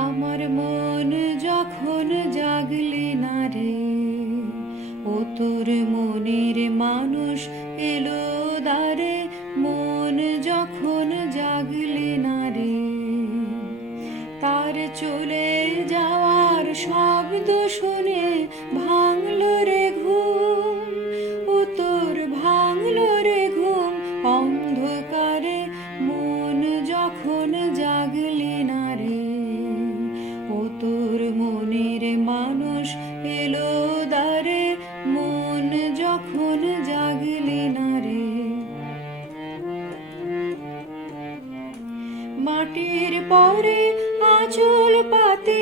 আমার মন যখন জাগলে না রে, ও তোর মনের মানুষ এলো দ্বারে। মন যখন জাগলে না রে, তার চলে যাওয়ার শব্দ শুনে ভাঙলো রে ঘুম। ও তোর ভাঙলো রে ঘুম অন্ধকারে। মন যখন জাগলে না রে, ও তোর মনের মানুষ এলো দ্বারে। মন যখন জাগলে না রে, মাটির পরে আঁচল পাতে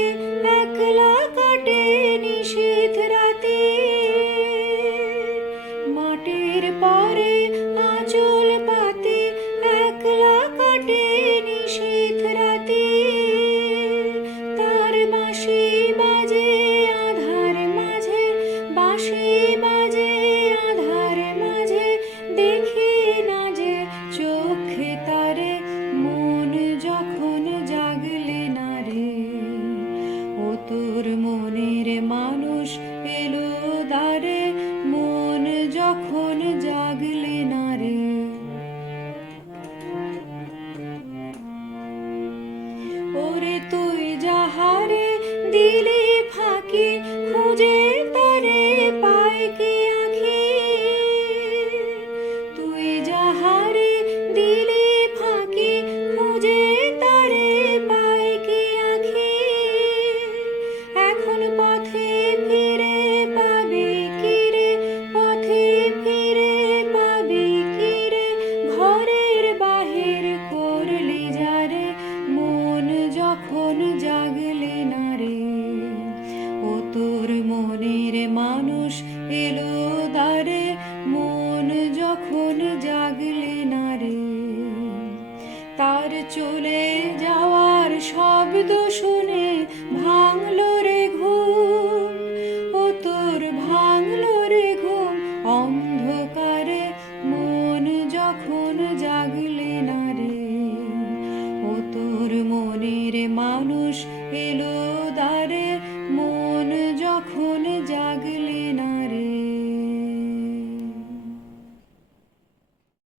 একলা কাটে নিশীথ রাতে। মাটির পরে আঁচল পাতে একলা কাটে নিশীথ রাতে। তার বাঁশি বাজে আধার মাঝে, বাঁশি বাজে আধার মাঝে, দেখি না যে চোখে তারে। মন যখন জাগলে না রে, ও তোর মনের মানুষ এলো দ্বারে। মন যখন জাগলে না রে, ওরে তুই যাহারে দিলি ফাঁকি, খুঁজে তারে পায় কি আঁখি। তুই যাহারে দিলি ফাঁকি, খুঁজে তারে পায় কি আঁখি। এখন পথে ফিরে পাবি কি রে, পথে ফিরে পাবি কি রে, ঘরের বাহির করলি যারে। মন যখন জাগলে না রে, ও তোর মনের মানুষ এলো দ্বারে। মন যখন জাগলে না রে, তার চলে যাওয়ার শব্দ শুনে ভাঙলো রে ঘুম। ও তোর ভাঙলো রে ঘুম অন্ধকারে। মন যখন জাগলে না রে, ও তোর মনের মানুষ এলো